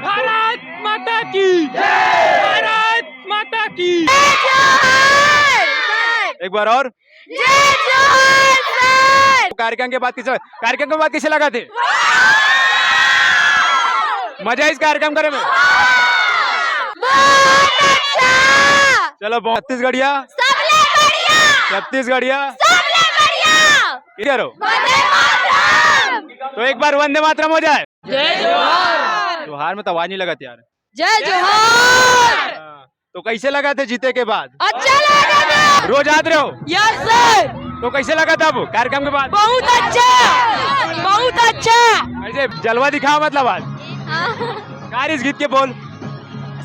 भारत माता की भारत माता की। एक बार और। जय जोहार सर। कार्यक्रम के बाद किसे लगा थे? मजा इस कार्यक्रम करे में। बहुत अच्छा। चलो बहुत छत्तीसगढ़िया सबले बढ़िया। छत्तीसगढ़िया सबले बढ़िया। करो वंदे मातरम। तो एक बार वंदे मातरम हो जाए। जय जोहार। जोहार में तो आवाज नहीं लगा थी यार। जय जोहार। तो कैसे लगा थे जीते के बाद? अच्छा लगा था। रोज आते रहो? Yes sir. तो कैसे लगा था वो कार्यक्रम के बाद? बहुत अच्छा बहुत अच्छा। ऐसे जलवा दिखाओ मतलब आज कार इस गीत के बोल।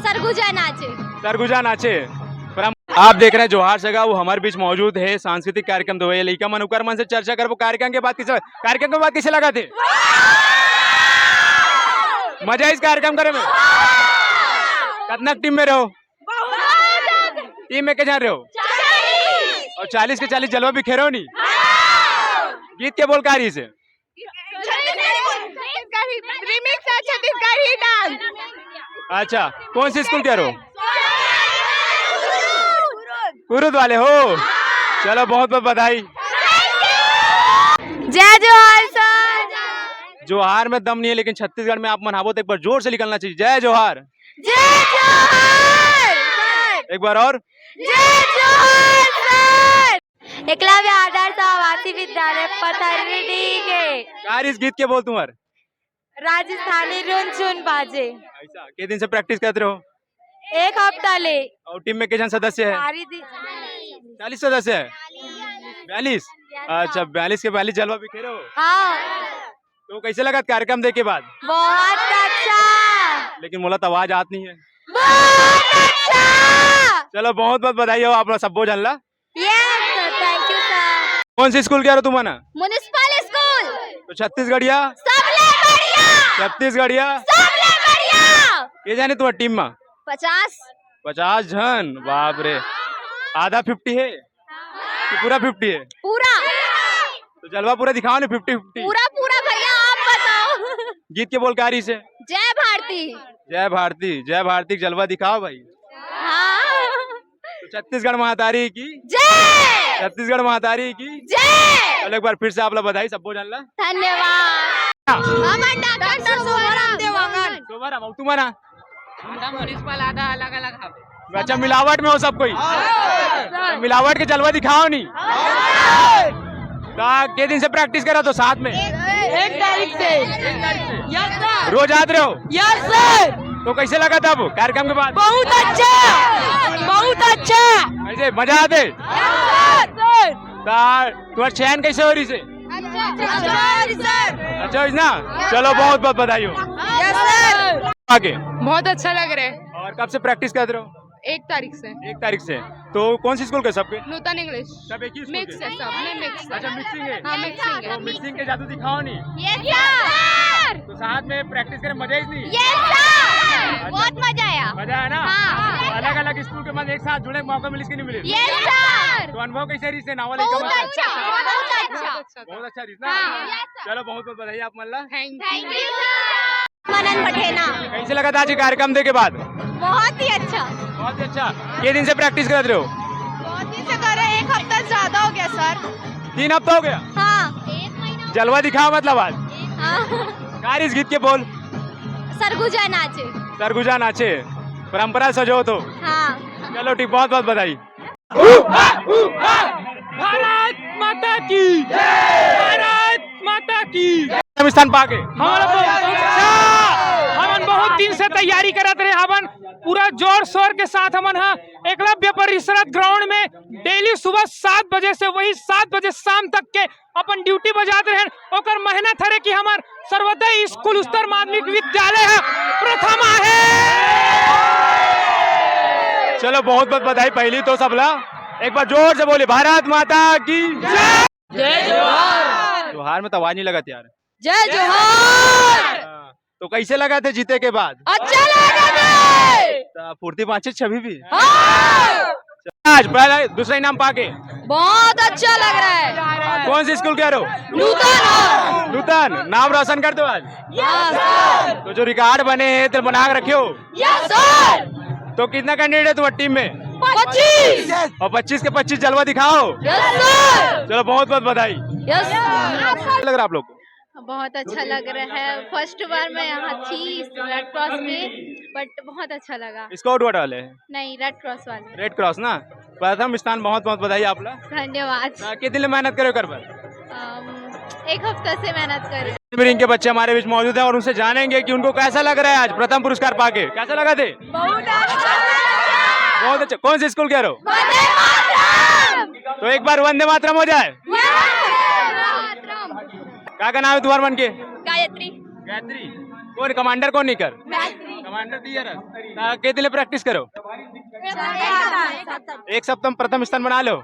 सरगुजा नाचे। सरगुजा नाचे। आप देख रहे हैं जोहार सगा, वो हमारे बीच मौजूद है। सांस्कृतिक कार्यक्रम तो लड़का मन उकर मन से चर्चा कर। वो कार्यक्रम के बाद किसे लगा थे? मजा इस कार्यक्रम करे में। कितना टीम में रहो? टीम में के जा रहे हो? और 40 के 40 जलवा भी खेरो नहीं। गीत के बोल कारी से छत्तीसगढ़ी डांस। अच्छा, कौन सी स्कूल के रहो? कुरुद वाले हो? चलो बहुत बहुत बधाई। जय जोहार सर। जोहार में दम नहीं है, लेकिन छत्तीसगढ़ में आप मनाबो तो एक बार जोर से निकलना चाहिए। जय जोहार। जय जोहार। एक बार और। जय जोहार सर। एकलव्य आदर्श आवासीय विद्यालय पथरडी के कार इस गीत के बोल तुम्हारे? राजस्थानी रुन चुन बाजे। ऐसा के दिन से प्रैक्टिस करते रहो? एक हफ्ता ले। और टीम में कितने सदस्य है? 40 सदस्य है। 42। अच्छा, 42 के 42 जलवा भी खेलो। हाँ। तो कैसे लगा कार्यक्रम देखे के बाद? बहुत अच्छा। लेकिन मोला तो आवाज आती नहीं है। बहुत अच्छा। चलो बहुत बहुत बधाई हो आप लोग सब बोझ अल्लाह। Yes sir, thank you sir. कौन सी स्कूल के रहो तुम? Municipal school. तो छत्तीसगढ़िया सबले बढ़िया। छत्तीसगढ़िया सबले बढ़िया। ये जाने तुम्हारी टीम में 50 जन। बाप रे, आधा 50 है कि पूरा 50 है? पूरा तो जलवा पूरा दिखाओ ना। 50-50 पूरा पूरा भैया, आप बताओ। गीत के बोल कारी से। जय भारती। जय भारती जय भारती जलवा दिखाओ भाई। हाँ। तो छत्तीसगढ़ महातारी की जय। छत्तीसगढ़ महातारी की जय। चलो एक बार फिर से आप लोग बधाई सबको जानला। धन्यवाद। अमन डॉक्टर सोमराम देवांगन। तुम्हारा तुम्हारा म्युनिसिपल आधा अलग अलग। अच्छा, मिलावट में हो सब कोई? तो मिलावट के जलवा दिखाओ नहीं। तो के दिन से प्रैक्टिस करा तो साथ में? 1 तारीख से। Yes sir. रोज आते रहो? Yes sir. तो कैसे लगा था वो कार्यक्रम के बाद? बहुत अच्छा बहुत अच्छा। ऐसे मजा आते? सर। तुम्हारा चयन कैसे हो रही से? अच्छा हुई ना? चलो बहुत बहुत बधाई हो। Yes sir. आगे बहुत अच्छा लग रहा है। और कब से प्रैक्टिस करते रहो? 1 तारीख से। 1 तारीख से। तो कौन सी स्कूल के सबके? नूतन इंग्लिश सब एक ही स्कूल मिक्स के? है, सब में मिक्स है। अच्छा, मिक्सिंग है। हाँ, मिक्सिंग है। तो मिक्सिंग के जादू दिखाओ नहीं। Yes sir. तो साथ में प्रैक्टिस करें मजा ही नहीं। Yes sir. बहुत मजा आया। मजा है ना? हाँ। अलग अलग स्कूल के बाद एक साथ जुड़े मौका मिले कि नहीं मिले? Yes sir. तो अनुभव कैसे रही से? नावल बहुत अच्छा बहुत अच्छा। बहुत अच्छा रही हाँ, ना? yes, sir. चलो बहुत बहुत बधाई आप मल्ला। Thank thank you sir. मनन पठेना। कैसे लगा था आज ये कार्यक्रम देखे के बाद? बहुत ही अच्छा। बहुत ही अच्छा। ये दिन से प्रैक्टिस कर रहे हो? बहुत दिन से कर रहे हैं, 1 हफ्ता ज्यादा हो गया सर। 3 हफ्ता हो गया। हाँ। 1 महीना। जलवा दिखाओ मतलब आज। हाँ। कार इस गीत के बोल। सरगुजा नाचे। सरगुजा नाचे। परंपरा सजो तो। हाँ। चलो ठीक, बहुत बहुत बधाई। भारत माता की भारत माता की। स्थान पाके हमन बहुत दिन से तैयारी करत रहे। हमन पूरा जोर शोर के साथ हमन एकलव्य परिसर ग्राउंड में डेली सुबह 7 बजे से वही 7 बजे शाम तक के अपन ड्यूटी बजाते रहे। ओकर मेहनत हरे कि हमार सर्वोदय स्कूल उच्चतर माध्यमिक विद्यालय है प्रथम है। चलो बहुत बहुत बधाई। पहली तो सबला एक बार जोर से बोले भारत माता की जय। जय जोहार। जोहार में तो आवाज नहीं लगा थी यार। जय जोहार। तो कैसे लगा थे जीते के बाद? अच्छा लगा था। फुर्ती पाँचे छवि भी। हाँ। आज पहला दूसरा इनाम पाके बहुत अच्छा लग रहा है। कौन सी स्कूल कह रहे हो? नूतन। नूतन। नाम रोशन कर दो आज। Yes sir. तो जो रिकॉर्ड बने हैं तो बना के रखे हो। Yes sir. तो कितना कैंडिडेट है तुम्हारी टीम में? 25। और 25 के 25 जलवा दिखाओ। Yes sir. चलो बहुत बहुत बधाई। यस क्या लग रहा है आप लोग को? बहुत अच्छा लग रहा है। फर्स्ट बार मैं यहाँ थी रेड क्रॉस में, बट बहुत अच्छा लगा। स्काउट वार्ड वाले हैं? नहीं, रेड क्रॉस वाले। रेड क्रॉस ना। प्रथम स्थान, बहुत बहुत बधाई आप लोग। धन्यवाद। कितने दिन मेहनत करे कर पर? एक हफ्ते से मेहनत कर रहे हैं। इंजीनियरिंग के बच्चे हमारे बीच मौजूद है और उनसे जानेंगे कि उनको कैसा लग रहा है आज प्रथम पुरस्कार पाके। कैसा लगा थे? बहुत अच्छा। बहुत अच्छा। कौन से स्कूल कह रहे हो? तो एक बार वंदे मातरम हो जाए। क्या नाम है तुम्हारे मन के? गायत्री। गायत्री। कौन कमांडर कौन नहीं कर? गायत्री। कमांडर दिया कितने प्रैक्टिस करो? एक सप्ताह में प्रथम स्थान बना लो।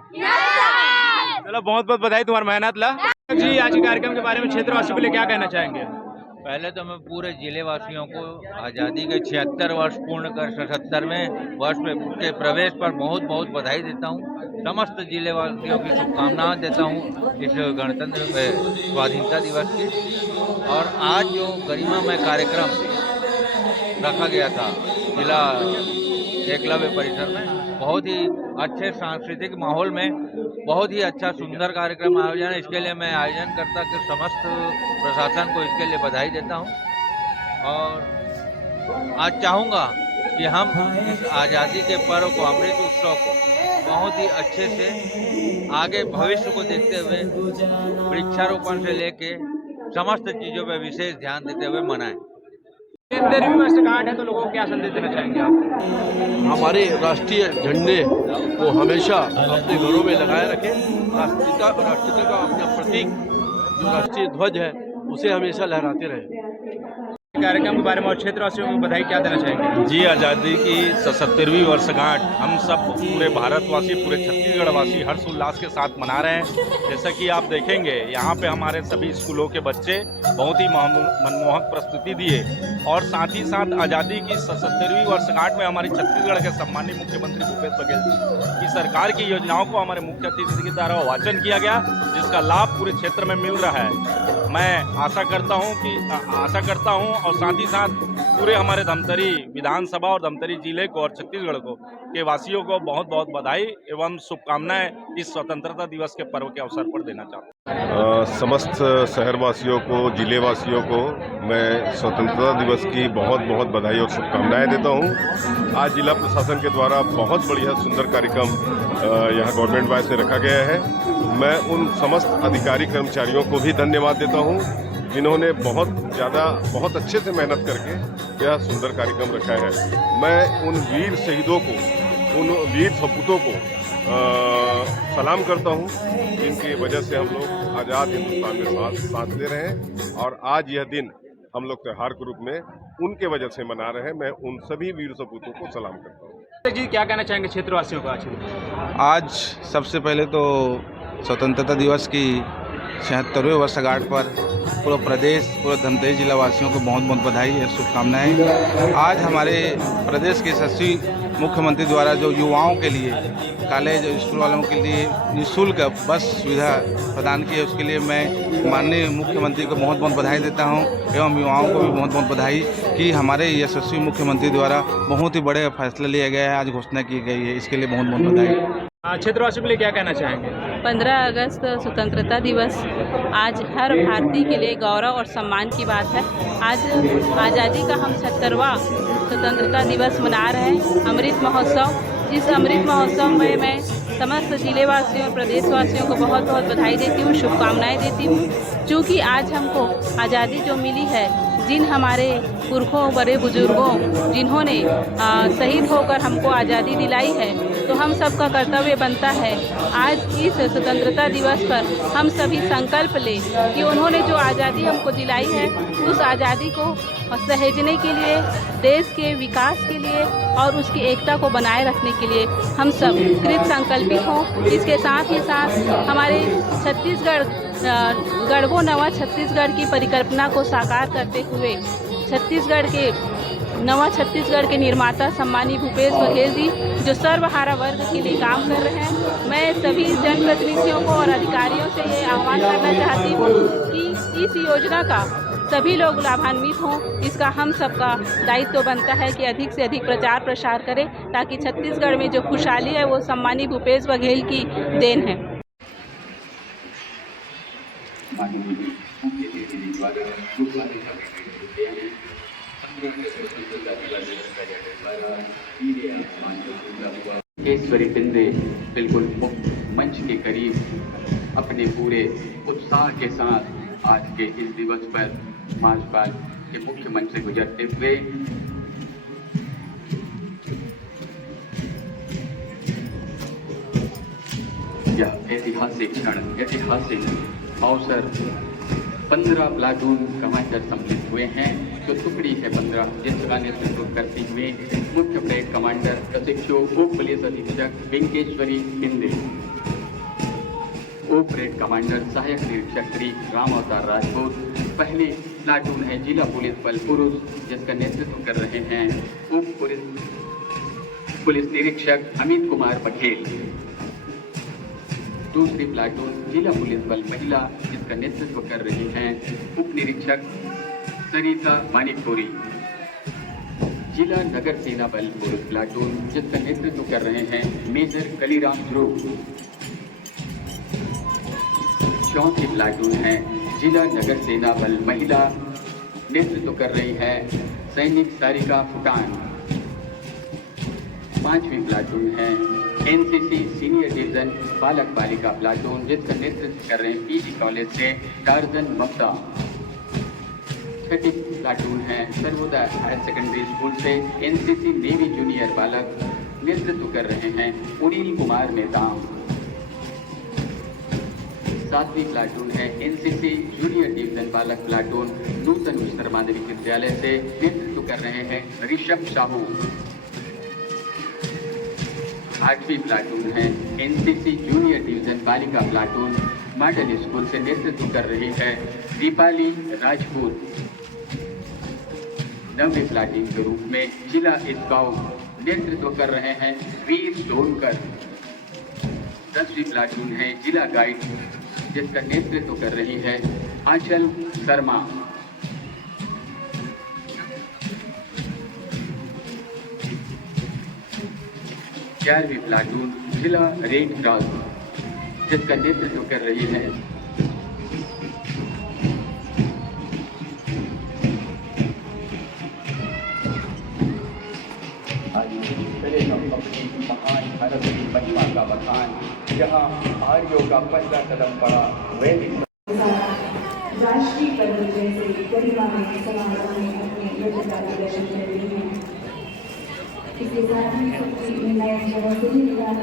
चलो बहुत बहुत बधाई, तुम्हारी मेहनत ला जी। आज के कार्यक्रम के बारे में क्षेत्रवासियों के लिए क्या कहना चाहेंगे? पहले तो मैं पूरे जिले वासियों को आज़ादी के 76 वर्ष पूर्ण कर 77वें वर्ष में के प्रवेश पर बहुत बहुत बधाई देता हूँ। समस्त जिले वासियों की शुभकामनाएं देता हूँ इस गणतंत्र स्वाधीनता दिवस की। और आज जो गरिमामय कार्यक्रम रखा गया था जिला एकलव्य परिसर में, बहुत ही अच्छे सांस्कृतिक माहौल में बहुत ही अच्छा सुंदर कार्यक्रम आयोजन। इसके लिए मैं आयोजन करता के समस्त प्रशासन को इसके लिए बधाई देता हूं। और आज चाहूँगा कि हम इस आज़ादी के पर्व को, अमृत उत्सव को बहुत ही अच्छे से आगे भविष्य को देखते हुए वृक्षारोपण से लेके समस्त चीज़ों पर विशेष ध्यान देते हुए मनाएं। 73वीं वर्षगांठ है तो लोगों को क्या संदेश देना चाहेंगे आप? हमारे राष्ट्रीय झंडे को हमेशा अपने घरों में लगाए रखें। राष्ट्रीयता का अपना प्रतीक जो राष्ट्रीय ध्वज है उसे हमेशा लहराते रहें। कार्यक्रम के बारे में और क्षेत्रवासियों को बधाई क्या देना चाहेंगे? जी, आज़ादी की 77वीं वर्षगांठ हम सब पूरे भारतवासी, पूरे छत्तीसगढ़वासी हर्षोल्लास के साथ मना रहे हैं। जैसा कि आप देखेंगे यहाँ पे हमारे सभी स्कूलों के बच्चे बहुत ही मनमोहक प्रस्तुति दिए और साथ ही साथ आज़ादी की 77वीं वर्षगांठ में हमारे छत्तीसगढ़ के सम्मानित मुख्यमंत्री भूपेश बघेल जी की सरकार की योजनाओं को हमारे मुख्य अतिथि के द्वारा वाचन किया गया, जिसका लाभ पूरे क्षेत्र में मिल रहा है। मैं आशा करता हूं और साथ ही साथ पूरे हमारे धमतरी विधानसभा और धमतरी जिले को और छत्तीसगढ़ को के वासियों को बहुत बहुत बधाई एवं शुभकामनाएं इस स्वतंत्रता दिवस के पर्व के अवसर पर देना चाहता हूं। समस्त शहरवासियों को, जिले वासियों को मैं स्वतंत्रता दिवस की बहुत बहुत बधाई और शुभकामनाएं देता हूं। आज जिला प्रशासन के द्वारा बहुत बढ़िया सुंदर कार्यक्रम यहाँ गवर्नमेंट वाइज से रखा गया है। मैं उन समस्त अधिकारी कर्मचारियों को भी धन्यवाद देता हूं जिन्होंने बहुत अच्छे से मेहनत करके यह सुंदर कार्यक्रम रखा है। मैं उन वीर शहीदों को, उन वीर सपूतों को सलाम करता हूं जिनकी वजह से हम लोग आज़ाद हिंदुस्तान में सांस ले रहे हैं और आज यह दिन हम लोग त्योहार के रूप में उनके वजह से मना रहे हैं। मैं उन सभी वीर सपूतों को सलाम करता हूँ। जी, क्या कहना चाहेंगे क्षेत्रवासियों का? आज सबसे पहले तो स्वतंत्रता दिवस की 76वें वर्षगांठ पर पूरा प्रदेश, पूरा धमतरी जिला वासियों को बहुत बहुत बधाई और शुभकामनाएं। आज हमारे प्रदेश के यशस्वी मुख्यमंत्री द्वारा जो युवाओं के लिए, कॉलेज और स्कूल वालों के लिए निःशुल्क बस सुविधा प्रदान की है, उसके लिए मैं माननीय मुख्यमंत्री को बहुत बहुत बधाई देता हूं एवं युवाओं को भी बहुत बहुत बधाई कि हमारे यशस्वी मुख्यमंत्री द्वारा बहुत ही बड़े फैसला लिया गया है, आज घोषणा की गई है, इसके लिए बहुत बहुत बधाई। क्षेत्रवासियों के लिए क्या कहना चाहेंगे? 15 अगस्त स्वतंत्रता दिवस आज हर भारतीय के लिए गौरव और सम्मान की बात है। आज आज़ादी का हम 76वां स्वतंत्रता दिवस मना रहे हैं, अमृत महोत्सव। इस अमृत महोत्सव में मैं समस्त जिले वासियों और प्रदेशवासियों को बहुत बहुत बधाई देती हूँ, शुभकामनाएं देती हूँ। चूँकि आज हमको आज़ादी जो मिली है, जिन हमारे पुरखों, बड़े बुजुर्गों जिन्होंने शहीद होकर हमको आज़ादी दिलाई है, तो हम सबका कर्तव्य बनता है आज इस स्वतंत्रता दिवस पर हम सभी संकल्प लें कि उन्होंने जो आज़ादी हमको दिलाई है, उस आज़ादी को सहेजने के लिए, देश के विकास के लिए और उसकी एकता को बनाए रखने के लिए हम सब कृत संकल्पित हों। इसके साथ ही साथ हमारे छत्तीसगढ़ गढ़वो नवा छत्तीसगढ़ की परिकल्पना को साकार करते हुए छत्तीसगढ़ के नवा छत्तीसगढ़ के निर्माता सम्मानीय भूपेश बघेल जी जो सर्वहारा वर्ग के लिए काम कर रहे हैं। मैं सभी जनप्रतिनिधियों को और अधिकारियों से ये आह्वान करना चाहती हूँ कि इस योजना का सभी लोग लाभान्वित हों। इसका हम सबका दायित्व बनता है कि अधिक से अधिक प्रचार प्रसार करें ताकि छत्तीसगढ़ में जो खुशहाली है वो सम्मानीय भूपेश बघेल की देन है। केशवरी पिंदे बिल्कुल मंच के करीब अपने पूरे उत्साह के साथ आज के इस दिवस पर मार्च पास्ट के मुख्य मंच से गुजरते हुए यह ऐतिहासिक क्षण, ऐतिहासिक अवसर 15 प्लाटून कमांडर सम्मिलित हुए हैं। जो टुकड़ी है 15 जिसका नेतृत्व करती हुए मुख्य परेड कमांडर प्रशिक्षु उप पुलिस अधीक्षक वेंकेश्वरी हिंदे, उप परेड कमांडर सहायक निरीक्षक श्री राम अवतार राजपूत, पहले प्लाटून है जिला पुलिस बल पुरुष जिसका नेतृत्व कर रहे हैं उप पुलिस निरीक्षक अमित कुमार बघेल, दूसरी प्लाटून जिला पुलिस बल महिला जिसका नेतृत्व कर रही हैं उप निरीक्षक सरिता मानिकपुरी, जिला नगर सेना बल पुरुष प्लाटून जिसका नेतृत्व कर रहे हैं मेजर कलीराम ध्रुव, चौथी प्लाटून है जिला नगर सेना बल महिला, नेतृत्व कर रही है सैनिक सारिका फुटान, पांचवी प्लाटून है एनसीसी सीनियर डिवीजन बालक बालिका प्लाटून जिसका नेतृत्व कर रहे हैं पीजी कॉलेज से टार्जन मक्ता, छठी प्लाटून है सर्वोदय हायर सेकेंडरी स्कूल से एनसीसी नेवी जूनियर बालक, नेतृत्व कर रहे हैं उड़ील कुमार मेहताम, सातवीं प्लाटून है एनसीसी जूनियर डिवीजन बालक प्लाटून नूतन उच्चतर माध्यमिक विद्यालय से, नेतृत्व कर रहे हैं ऋषभ साहू, आठवीं प्लाटून है एनसीसी जूनियर डिवीजन बालिका प्लाटून मॉडल स्कूल से, नेतृत्व कर रही है दीपाली राजपूत, नवीं प्लाटून के रूप में जिला स्काउट नेतृत्व कर रहे हैं वीर सोनकर, 10वीं प्लाटून है जिला गाइड जिसका नेतृत्व कर रही है आंचल शर्मा, 11वीं प्लाटून जिला रेड क्रॉस जिसका नेतृत्व कर रही है अपनी महान भारत की महिमा का बखान, जहाँ आर्यों का पहला कदम पड़ा वैदिक राष्ट्रीय पर्व जैसे गरिमामय समारोह में अपने योग्यता प्रदर्शन कर रही है। इसके साथ ही सबकी नए जगह से भी निकाल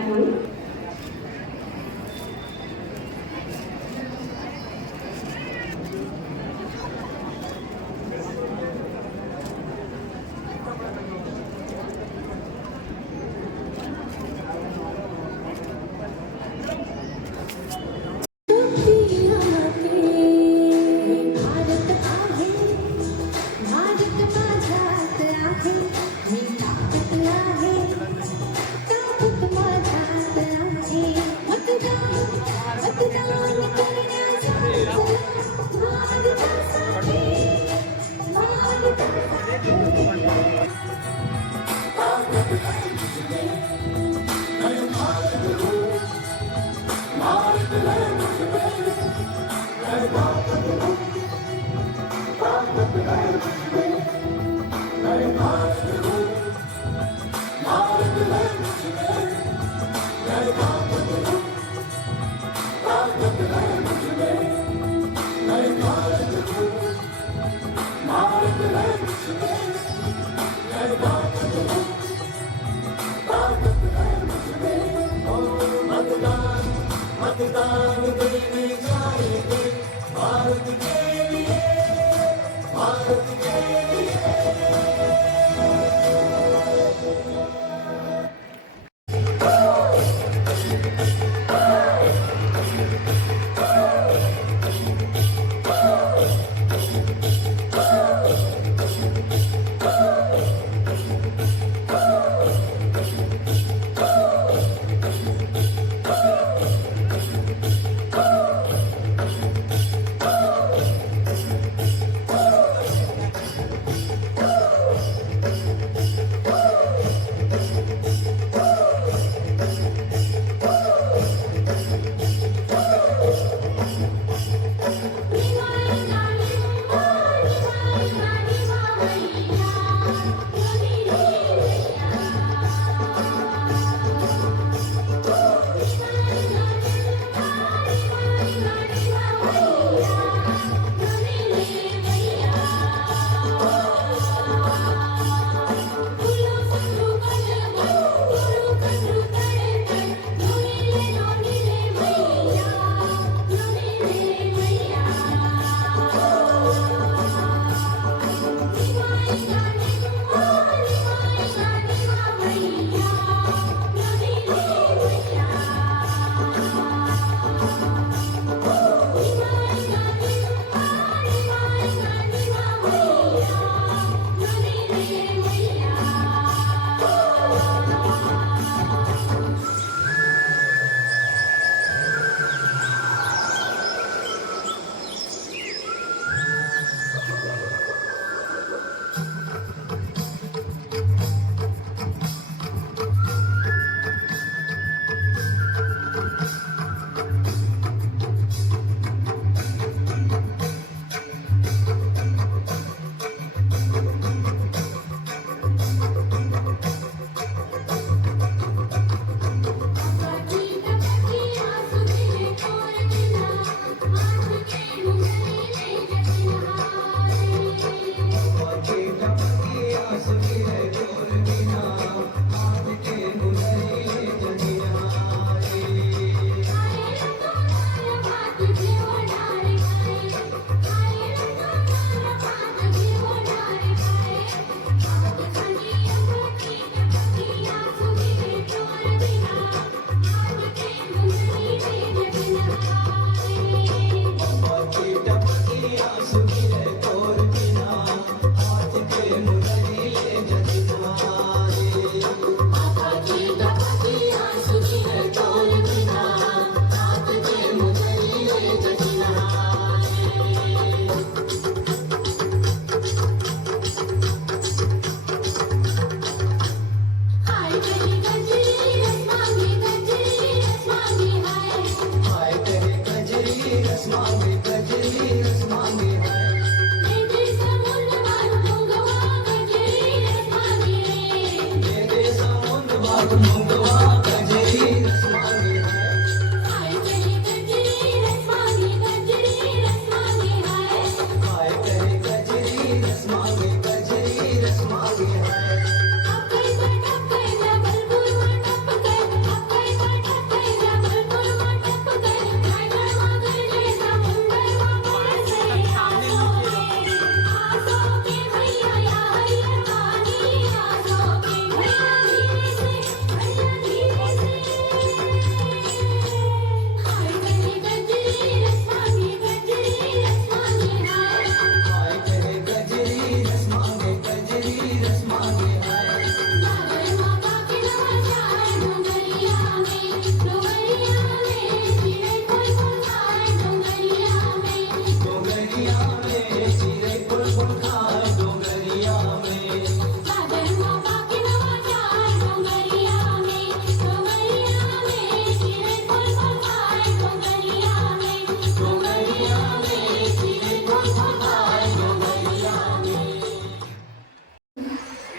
मतदान देने जाएंगे भारत के लिए, भारत के लिए।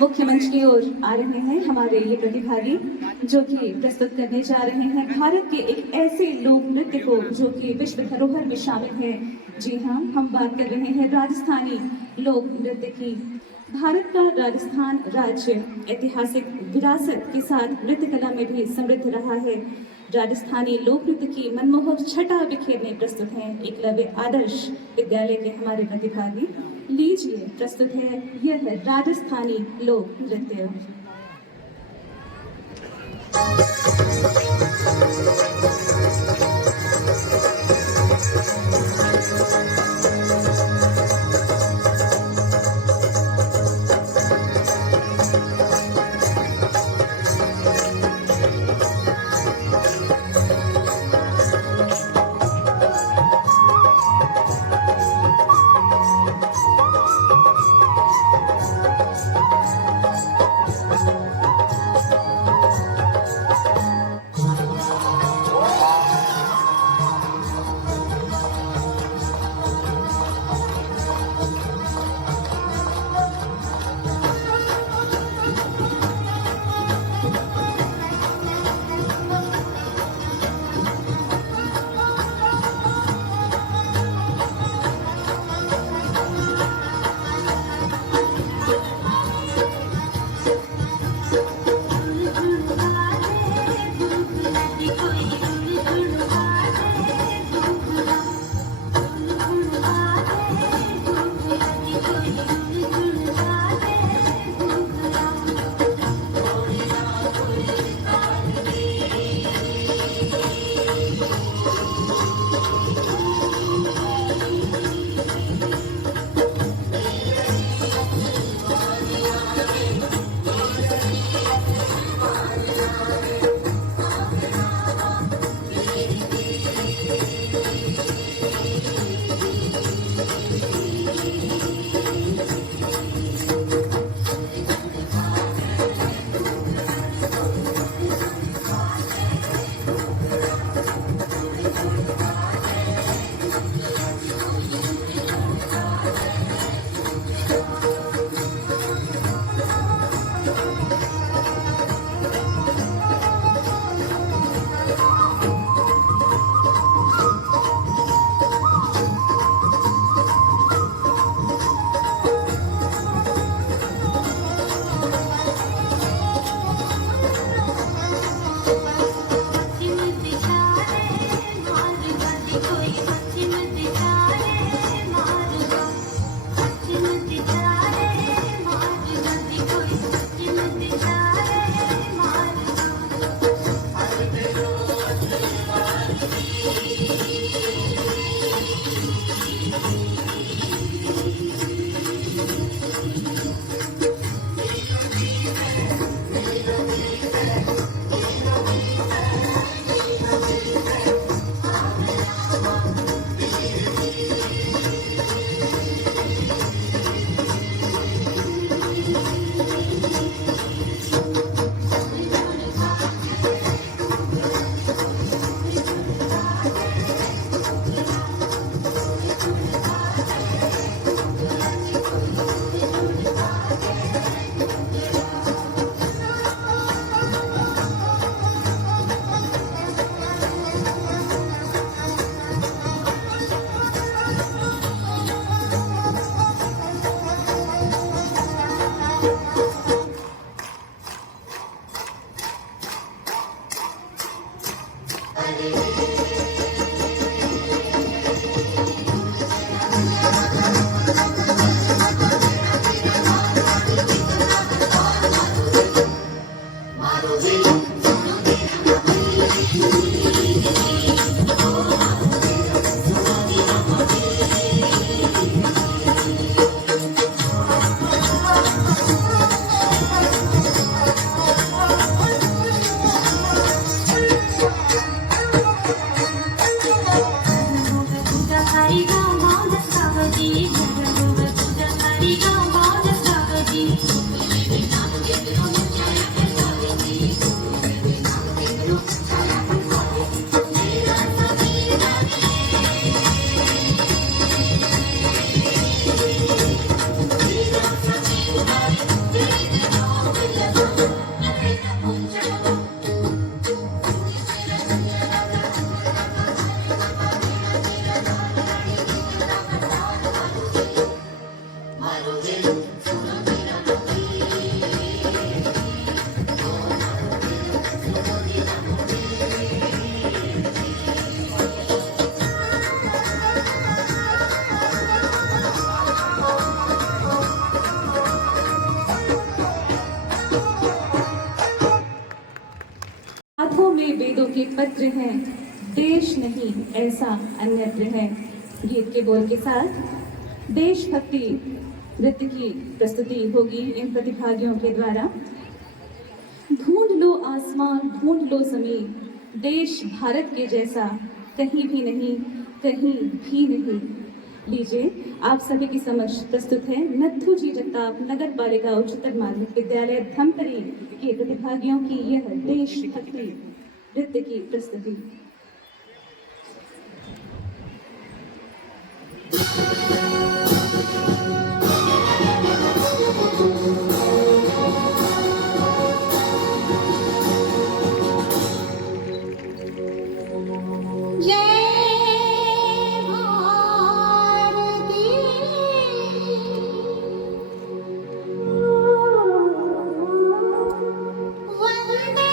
मुख्य मंच की ओर आ रहे हैं हमारे ये प्रतिभागी जो कि प्रस्तुत करने जा रहे हैं भारत के एक ऐसे लोक नृत्य को जो कि विश्व धरोहर में शामिल है। जी हाँ, हम बात कर रहे हैं राजस्थानी लोक नृत्य की। भारत का राजस्थान राज्य ऐतिहासिक विरासत के साथ नृत्य कला में भी समृद्ध रहा है। राजस्थानी लोक नृत्य की मनमोहक छटा बिखेरने प्रस्तुत हैं एकलव्य आदर्श विद्यालय के हमारे प्रतिभागी। लीजिए, प्रस्तुत है यह है राजस्थानी लोक नृत्य। के पत्र हैं, देश नहीं ऐसा अन्यत्र है। गीत के बोल के साथ देशभक्ति नृत्य की प्रस्तुति होगी इन प्रतिभागियों के द्वारा। ढूंढ लो आसमान, ढूंढ लो जमीन, देश भारत के जैसा कहीं भी नहीं, कहीं भी नहीं। लीजिए आप सभी की समक्ष प्रस्तुत है नथु जी जगताप नगर पालिका उच्चतर माध्यमिक विद्यालय धमतरी के प्रतिभागियों की यह देशभक्ति नृत्य की प्रस्तुति। वंदे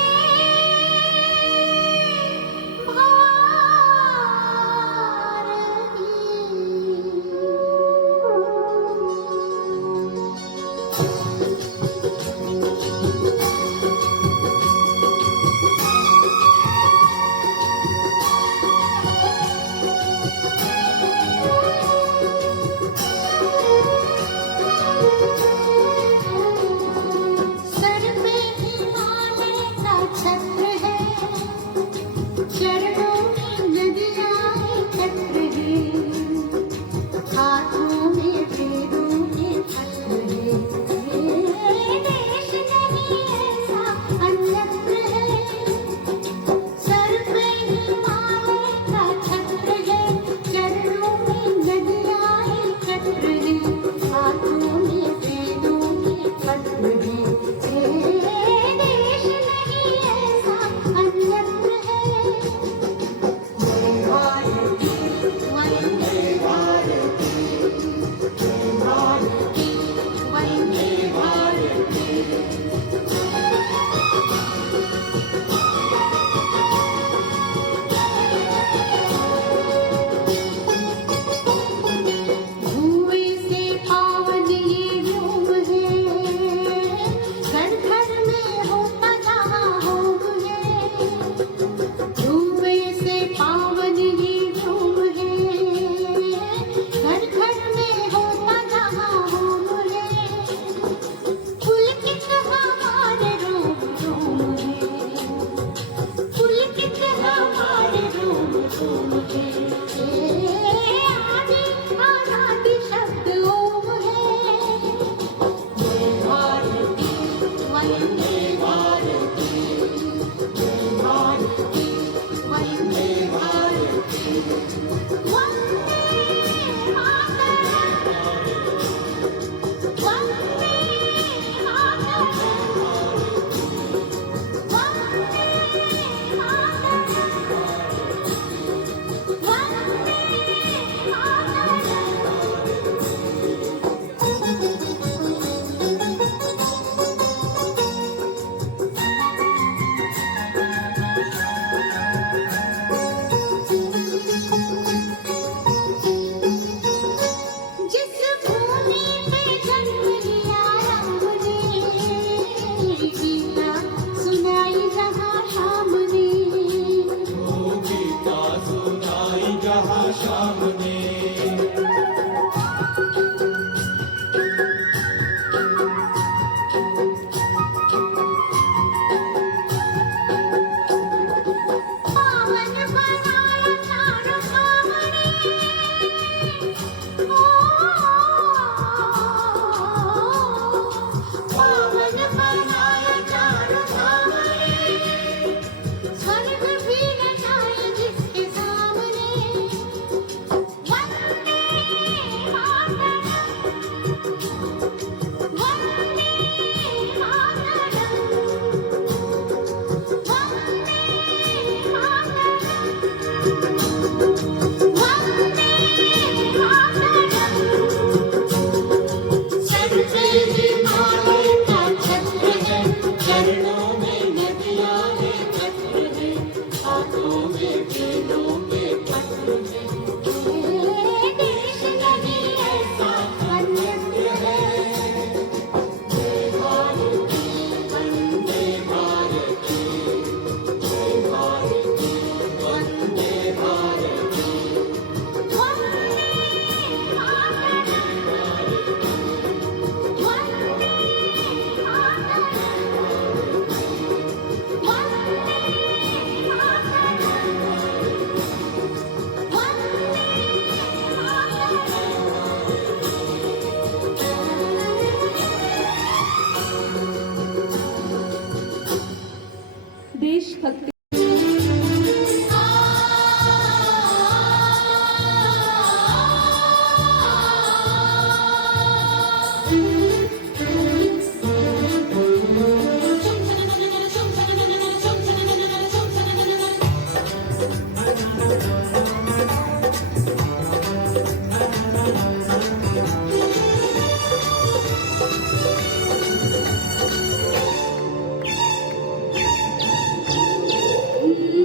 भक्ति Thank you.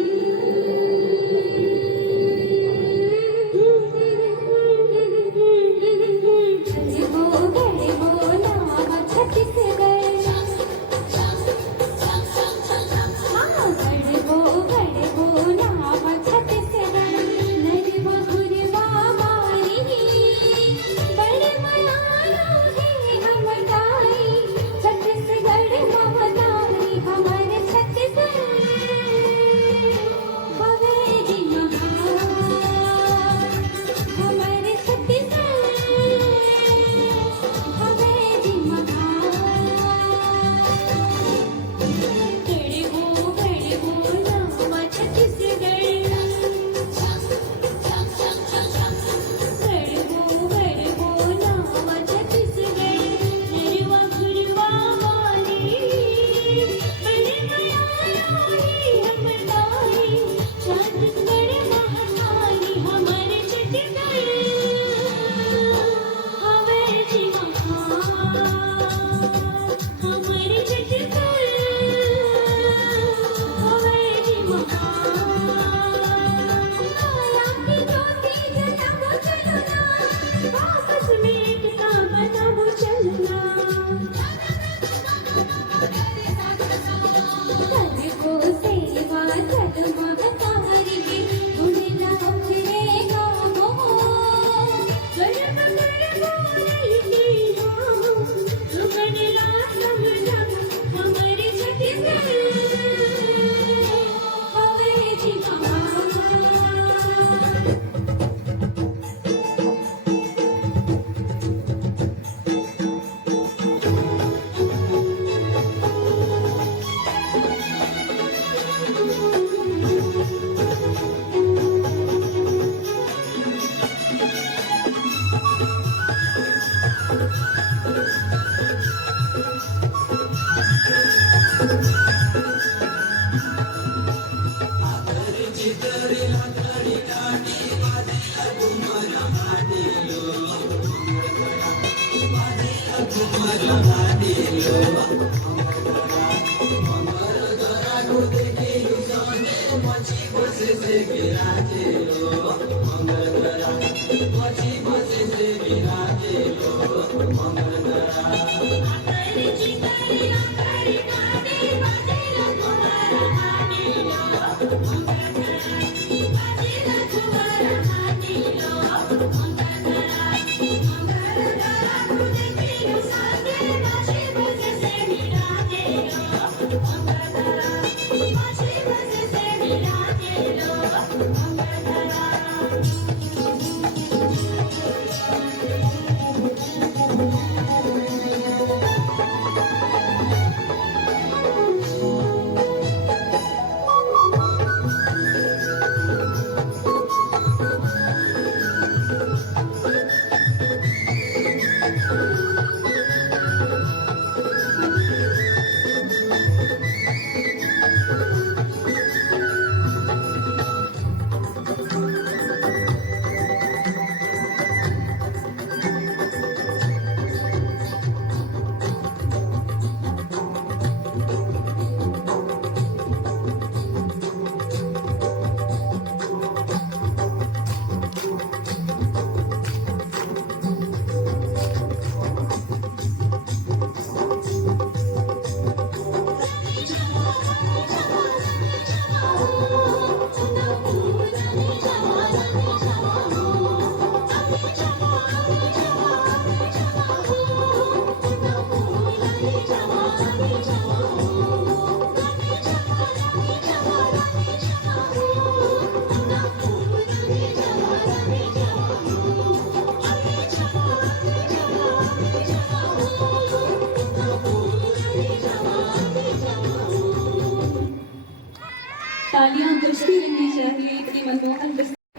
तालियां बजती रहनी चाहिए। इतनी मनमोहन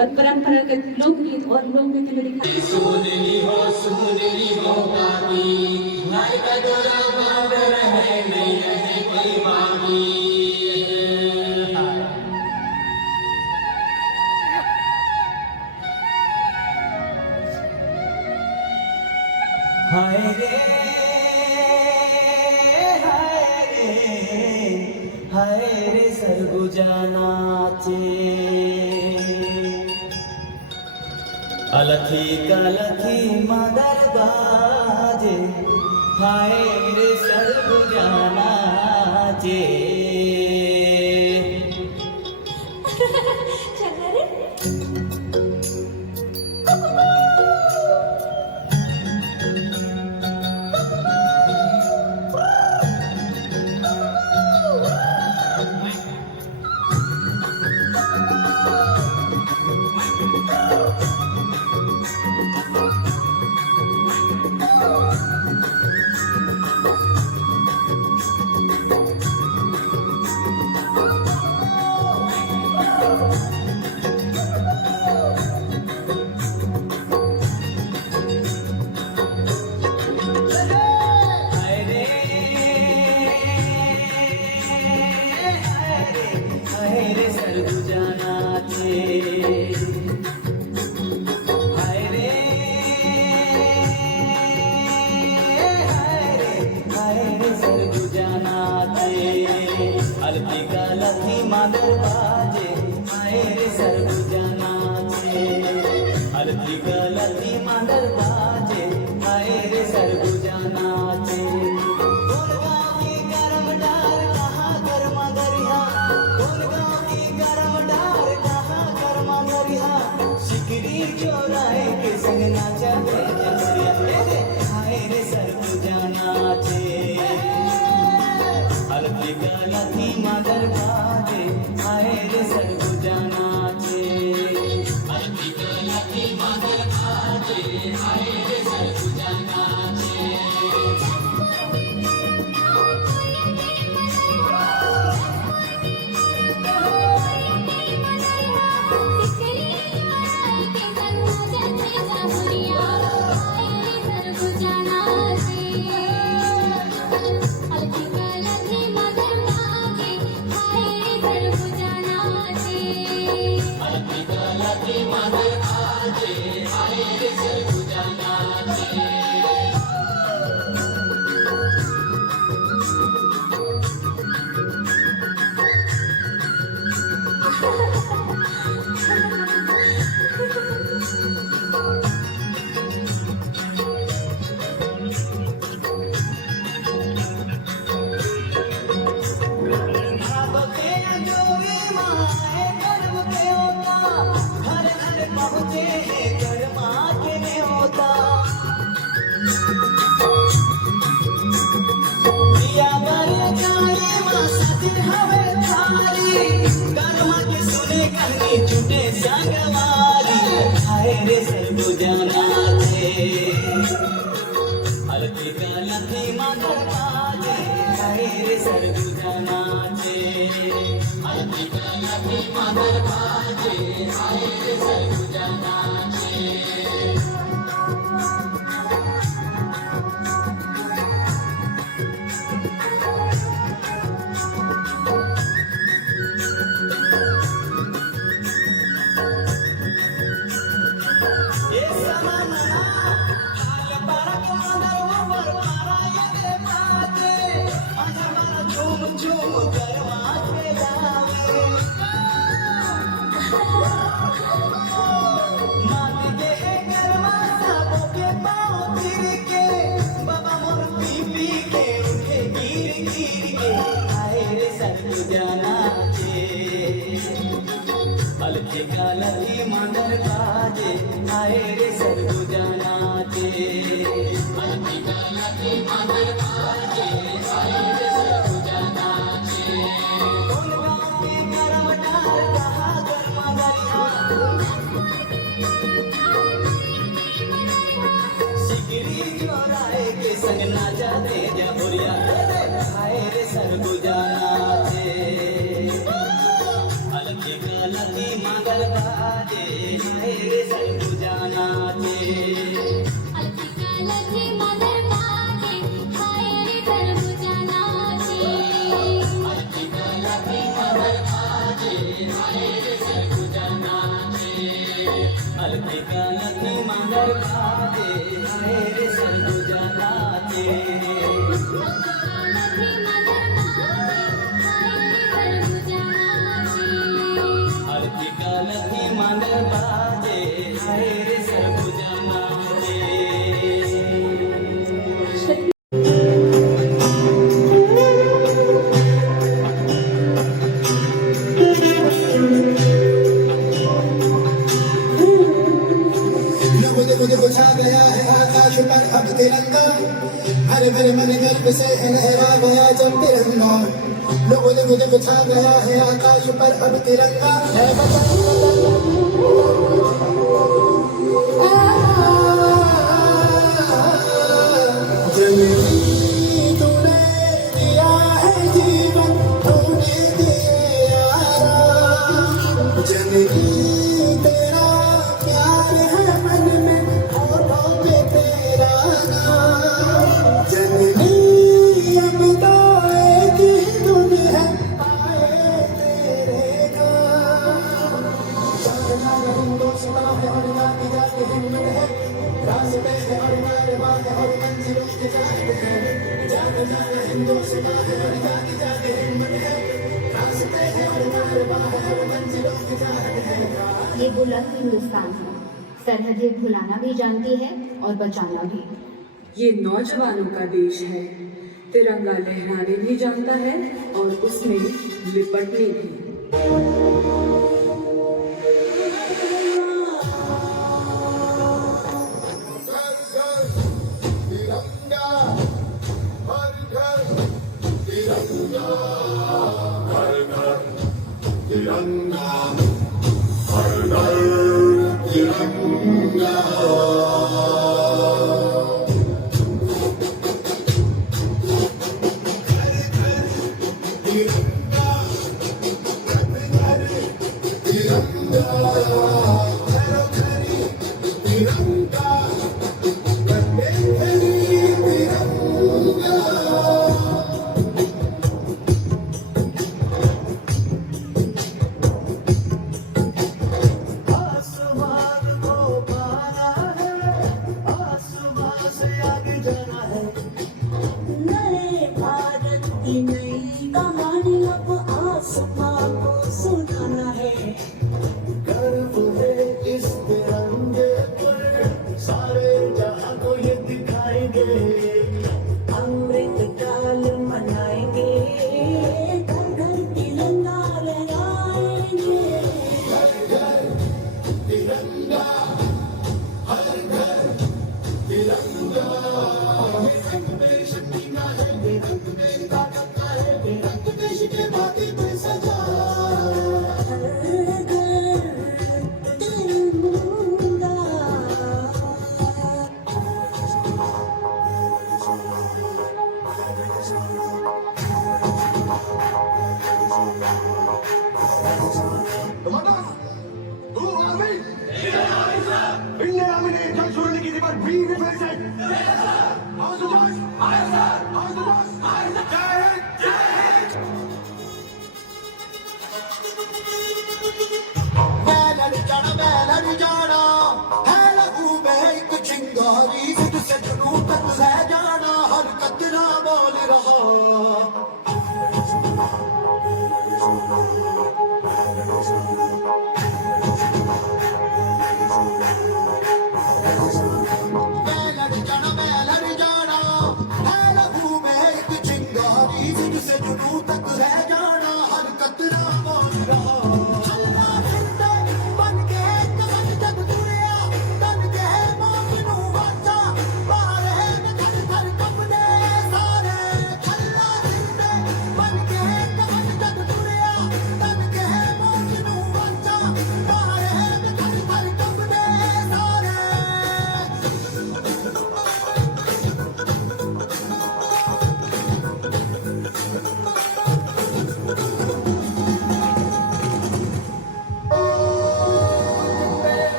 और परंपरागत लोकगीत और लोक नृत्य में हाय रे हाय रे सरगुजानाचे अलथी कलथी मदर बाजे हाय रे सरगुजानाचे टीका लखी मगर बाजे हाय रे सरगुजा नाचे आरती का लखी मगर बाजे हाय रे सरगुजा नाचे मुझे बुझा गया है आकाश पर अब तिरंगा हर भर मन गर्व से लहरा गया जब तिरंगा मुझे बुझा गया है आकाश पर अब तिरंगा है जननी तूने दिया है जीवन तूने दिए यारा जननी तेरा प्यार है मन में होठों पे तेरा नाम जननी अब तो एक ही धुन है आए तेरे नाम जागना हिंदुस्तान है और जाती जाती हिम्मत है रास्ते है और कारवां है और मंजिलों की जात है जागना हिंदुस्तान है और जाती जाती हिम्मत है रास्ते है और कारवां है और मंजिलों की जात है ये बुलंद हिंदुस्तान है सरहदें भुलाना भी जानती है और बचाना भी ये नौजवानों का देश है तिरंगा लहराने भी जानता है और उसमें लिपटने भी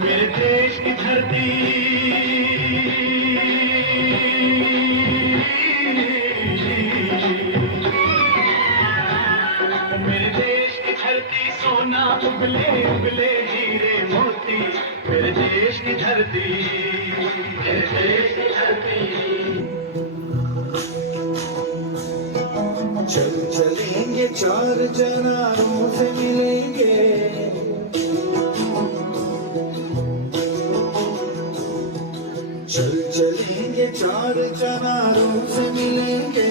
मेरे देश की धरती मेरे देश की धरती सोना उगले उगले हीरे मोती मेरे देश की धरती मेरे देश की धरती चल चलेंगे चार जनारों से मिलेंगे चल चलेंगे चार जनारों से मिलेंगे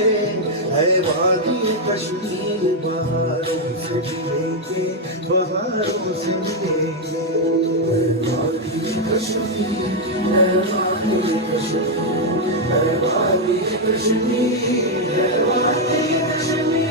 है वादी कश्मीर बहारों से मिलेंगे बहारों से मिलेंगे वादी कश्मीर है वादी कश्मीर है वादी कश्मीर है वादी कश्मीर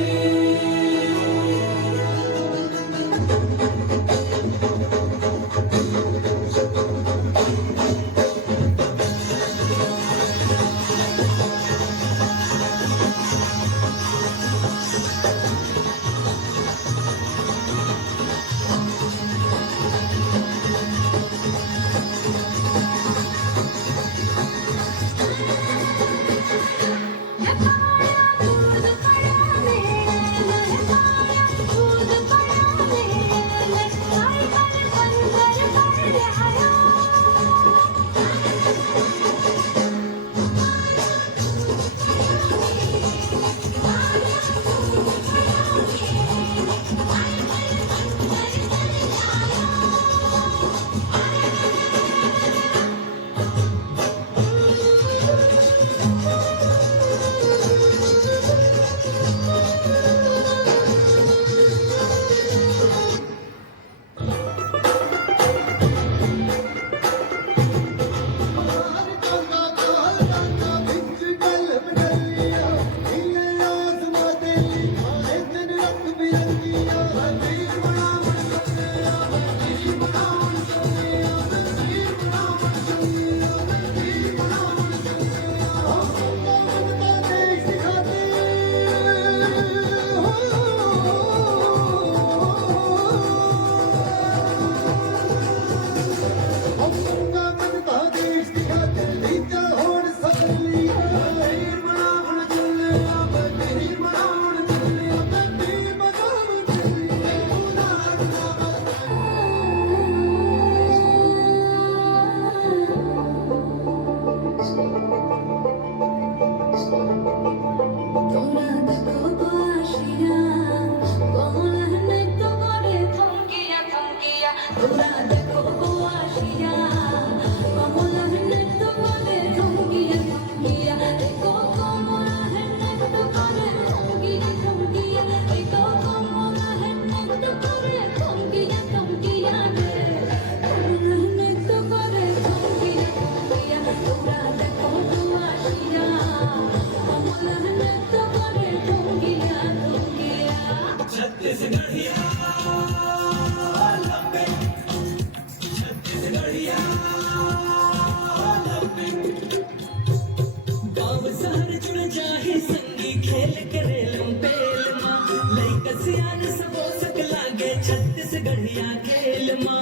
छत्तीसगढ़िया खेल माँ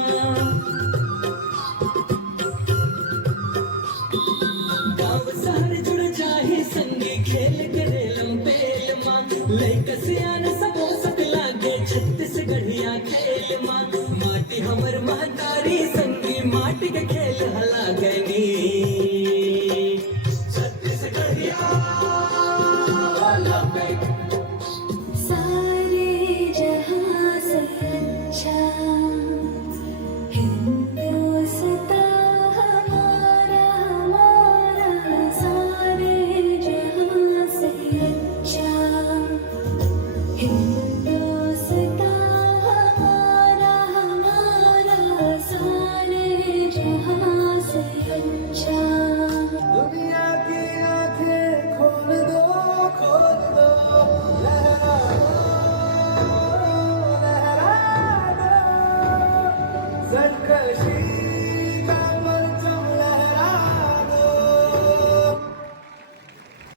गाँव शहर जुड़ जाहि संगी खेल करे लंपेल माँ लइका सियान सबो सक लागे छत्तीसगढ़िया खेल माँ माटी हमर महतारी संगी माटी के खेल हला गनी छत्तीसगढ़िया